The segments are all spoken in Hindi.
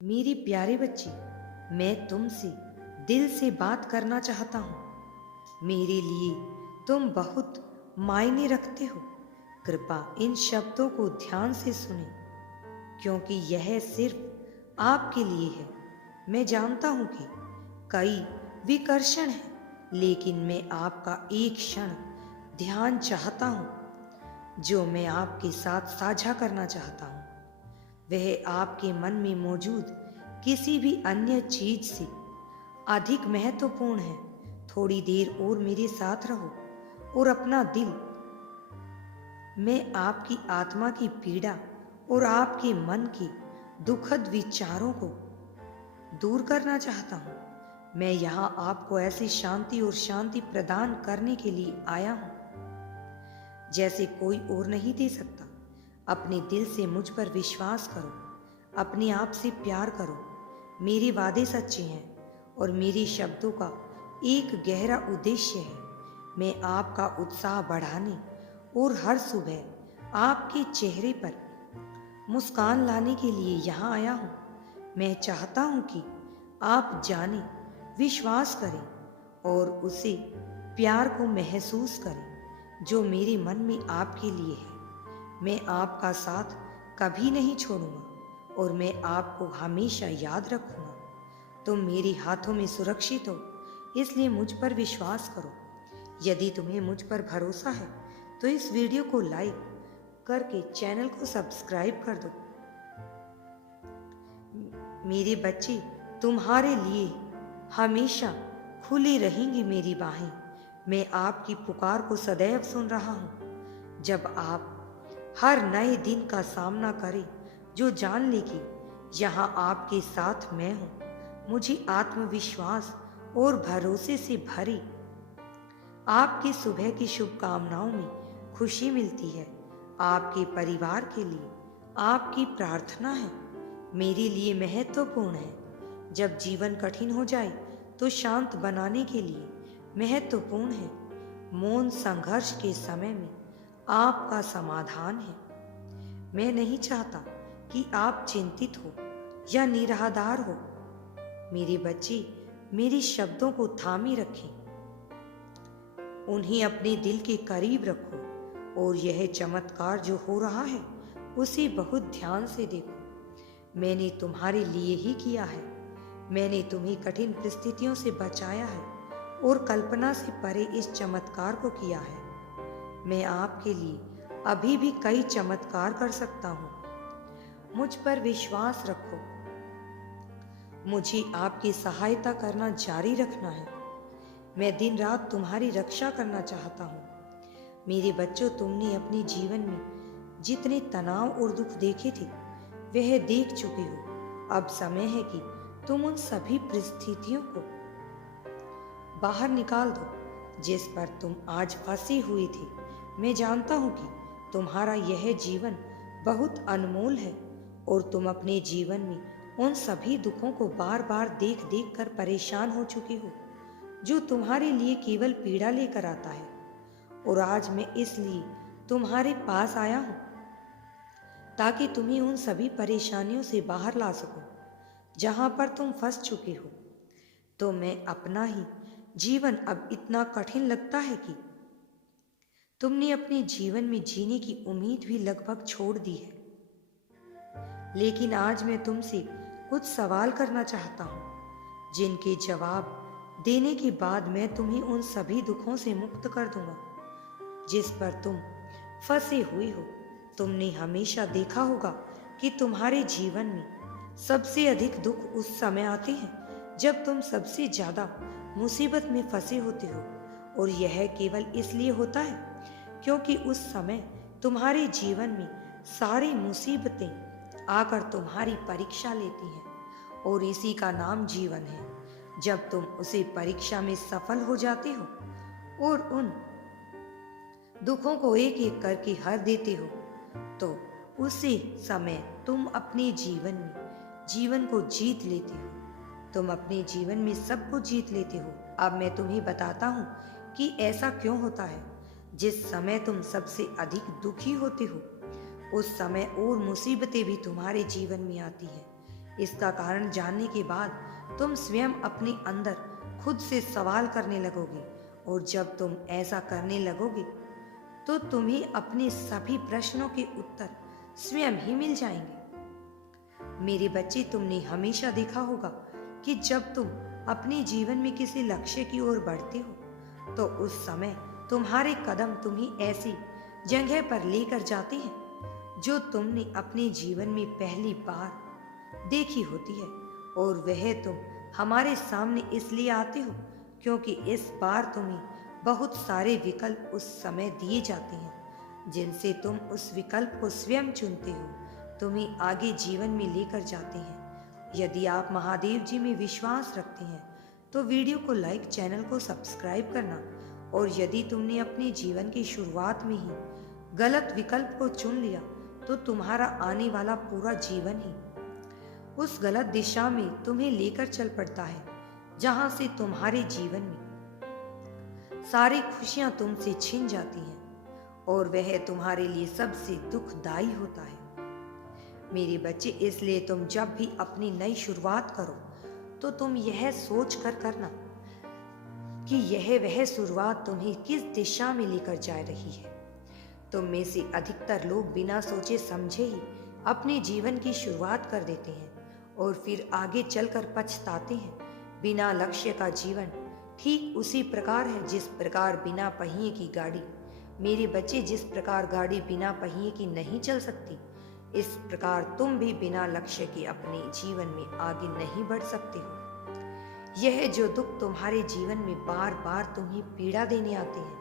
मेरी प्यारे बच्ची, मैं तुमसे दिल से बात करना चाहता हूँ। मेरे लिए तुम बहुत मायने रखते हो। कृपा इन शब्दों को ध्यान से सुने, क्योंकि यह सिर्फ आपके लिए है। मैं जानता हूँ कि कई विकर्षण हैं, लेकिन मैं आपका एक क्षण ध्यान चाहता हूँ, जो मैं आपके साथ साझा करना चाहता हूँ। वह आपके मन में मौजूद किसी भी अन्य चीज से अधिक महत्वपूर्ण है। थोड़ी देर और मेरे साथ रहो और अपना दिल, मैं आपकी आत्मा की पीड़ा और आपके मन के दुखद विचारों को दूर करना चाहता हूँ। मैं यहाँ आपको ऐसी शांति और शांति प्रदान करने के लिए आया हूँ जैसे कोई और नहीं दे सकता। अपने दिल से मुझ पर विश्वास करो, अपने आप से प्यार करो। मेरे वादे सच्चे हैं और मेरे शब्दों का एक गहरा उद्देश्य है। मैं आपका उत्साह बढ़ाने और हर सुबह आपके चेहरे पर मुस्कान लाने के लिए यहाँ आया हूँ। मैं चाहता हूँ कि आप जानें, विश्वास करें और उसे प्यार को महसूस करें जो मेरे मन में आपके लिए है। मैं आपका साथ कभी नहीं छोड़ूंगा और मैं आपको हमेशा याद रखूंगा। तुम मेरे हाथों में सुरक्षित हो, इसलिए मुझ पर विश्वास करो। यदि तुम्हें मुझ पर भरोसा है तो इस वीडियो को लाइक करके चैनल को सब्सक्राइब कर दो। मेरे बच्चे, तुम्हारे लिए हमेशा खुली रहेंगी मेरी बाहें। मैं आपकी पुकार को सदैव सुन रहा हूँ। जब आप हर नए दिन का सामना करें, जो जान ले कि यहाँ आपके साथ मैं हूँ, मुझे आत्मविश्वास और भरोसे से भरी आपकी सुबह की शुभकामनाओं में खुशी मिलती है। आपके परिवार के लिए आपकी प्रार्थना है मेरे लिए महत्वपूर्ण है। जब जीवन कठिन हो जाए तो शांत बनाने के लिए महत्वपूर्ण है। मौन संघर्ष के समय में आपका समाधान है। मैं नहीं चाहता कि आप चिंतित हो या निराधार हो। मेरे बच्चे, मेरे शब्दों को थामे रखें, उन्हें अपने दिल के करीब रखो और यह चमत्कार जो हो रहा है उसे बहुत ध्यान से देखो। मैंने तुम्हारे लिए ही किया है। मैंने तुम्हें कठिन परिस्थितियों से बचाया है और कल्पना से परे इस चमत्कार को किया है। मैं आपके लिए अभी भी कई चमत्कार कर सकता हूँ। मुझ पर विश्वास रखो। मुझे आपकी सहायता करना जारी रखना है। मैं दिन रात तुम्हारी रक्षा करना चाहता हूँ। मेरे बच्चों, तुमने अपने जीवन में जितने तनाव और दुख देखे थे वह देख चुके हो। अब समय है कि तुम उन सभी परिस्थितियों को बाहर निकाल दो जिस पर तुम आज फंसे हुए थे। मैं जानता हूँ कि तुम्हारा यह जीवन बहुत अनमोल है और तुम अपने जीवन में उन सभी दुखों को बार बार देख देख कर परेशान हो चुके हो जो तुम्हारे लिए केवल पीड़ा लेकर आता है। और आज मैं इसलिए तुम्हारे पास आया हूँ ताकि तुम्हें उन सभी परेशानियों से बाहर ला सकूं जहां पर तुम फंस चुके हो। तो मैं अपना ही जीवन अब इतना कठिन लगता है कि तुमने अपने जीवन में जीने की उम्मीद भी लगभग छोड़ दी है। लेकिन आज मैं तुमसे कुछ सवाल करना चाहता हूँ जिनके जवाब देने के बाद मैं तुम्हें उन सभी दुखों से मुक्त कर दूंगा जिस पर तुम फंसे हुए हो। तुमने हमेशा देखा होगा कि तुम्हारे जीवन में सबसे अधिक दुख उस समय आते हैं जब तुम सबसे ज्यादा मुसीबत में फंसे होते हो। और यह केवल इसलिए होता है क्योंकि उस समय तुम्हारे जीवन में सारी मुसीबतें आकर तुम्हारी परीक्षा लेती हैं और इसी का नाम जीवन है। जब तुम उसे परीक्षा में सफल हो जाते हो और उन दुखों को एक एक करके हर देते हो, तो उसी समय तुम अपने जीवन को जीत लेते हो। तुम अपने जीवन में सब कुछ जीत लेते हो। अब मैं तुम्हें बताता हूँ कि ऐसा क्यों होता है। जिस समय तुम सबसे अधिक दुखी होते हो उस समय और मुसीबतें भी तुम्हारे जीवन में आती हैं। इसका कारण जानने के बाद तुम स्वयं अपने अंदर खुद से सवाल करने लगोगे, और जब तुम ऐसा करने लगोगे तो तुम्हें अपने सभी प्रश्नों के उत्तर स्वयं ही मिल जाएंगे। मेरे बच्चे, तुमने हमेशा देखा होगा कि जब तुम अपने जीवन में किसी लक्ष्य की ओर बढ़ते हो तो उस समय तुम्हारे कदम तुम्हें ऐसी जगह पर लेकर जाते हैं जो तुमने अपने जीवन में पहली बार देखी होती है, और वह तुम हमारे सामने इसलिए आते हो क्योंकि इस बार तुम्हें बहुत सारे विकल्प उस समय दिए जाते हैं जिनसे तुम उस विकल्प को स्वयं चुनते हो, तुम्हें आगे जीवन में लेकर जाते हैं। यदि आप महादेव जी में विश्वास रखते हैं तो वीडियो को लाइक, चैनल को सब्सक्राइब करना, और यदि तुमने अपने जीवन की शुरुआत में ही गलत विकल्प को चुन लिया तो तुम्हारा आने वाला पूरा जीवन ही उस गलत दिशा में तुम्हें लेकर चल पड़ता है, जहां से तुम्हारे जीवन में सारी खुशियां तुमसे छिन जाती हैं और वह तुम्हारे लिए सबसे दुखदाई होता है। मेरे बच्चे, इसलिए तुम जब भी अपनी नई शुरुआत करो तो तुम यह सोच कर करना कि यह वह शुरुआत तुम्हें किस दिशा में लेकर जा रही है। तुम में से अधिकतर लोग बिना सोचे समझे ही अपने जीवन की शुरुआत कर देते हैं और फिर आगे चलकर पछताते हैं। बिना लक्ष्य का जीवन ठीक उसी प्रकार है जिस प्रकार बिना पहिए की गाड़ी, मेरे बच्चे, जिस प्रकार गाड़ी बिना पहिए की नहीं चल सकती, इस प्रकार तुम भी बिना लक्ष्य के अपने जीवन में आगे नहीं बढ़ सकते हो। यह जो दुख तुम्हारे जीवन में बार बार तुम्हें पीड़ा देने आते हैं,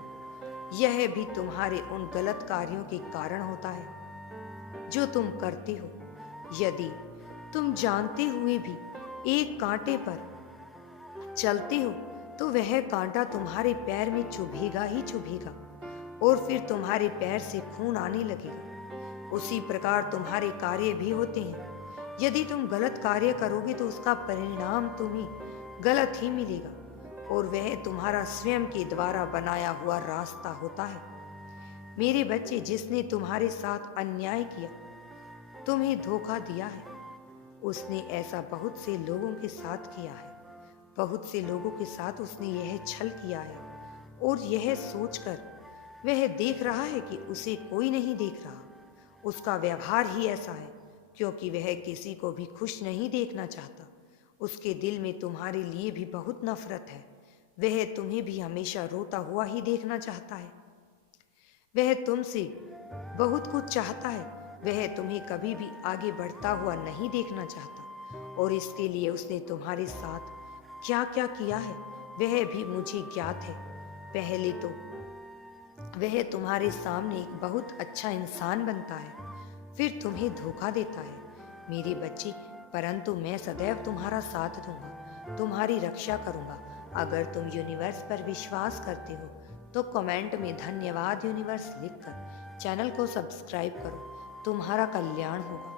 यह भी तुम्हारे उन गलत कार्यों के कारण होता है जो तुम करते हो। यदि तुम जानते हुए भी एक कांटे पर चलते हो तो वह कांटा तुम्हारे पैर में चुभेगा ही चुभेगा और फिर तुम्हारे पैर से खून आने लगेगा। उसी प्रकार तुम्हारे कार्य भी होते हैं। यदि तुम गलत कार्य करोगे तो उसका परिणाम तुम्हें गलत ही मिलेगा, और वह तुम्हारा स्वयं के द्वारा बनाया हुआ रास्ता होता है। मेरे बच्चे, जिसने तुम्हारे साथ अन्याय किया, तुम्हें धोखा दिया है, उसने ऐसा बहुत से लोगों के साथ किया है। बहुत से लोगों के साथ उसने यह छल किया है, और यह सोचकर वह देख रहा है कि उसे कोई नहीं देख रहा। उसका व्यवहार ही ऐसा है क्योंकि वह किसी को भी खुश नहीं देखना चाहता। उसके दिल में तुम्हारे लिए भी बहुत नफरत है। वह तुम्हें भी हमेशा रोता हुआ ही देखना चाहता है। वह तुमसे बहुत कुछ चाहता है। वह तुम्हें कभी भी आगे बढ़ता हुआ नहीं देखना चाहता, और इसके लिए उसने तुम्हारे साथ क्या क्या किया है वह भी मुझे ज्ञात है। पहले तो वह तुम्हारे सामने एक बहुत अच्छा इंसान बनता है, फिर तुम्हें धोखा देता है। मेरे बच्चे, परंतु मैं सदैव तुम्हारा साथ दूंगा, तुम्हारी रक्षा करूंगा। अगर तुम यूनिवर्स पर विश्वास करते हो तो कमेंट में धन्यवाद यूनिवर्स लिखकर चैनल को सब्सक्राइब करो। तुम्हारा कल्याण होगा।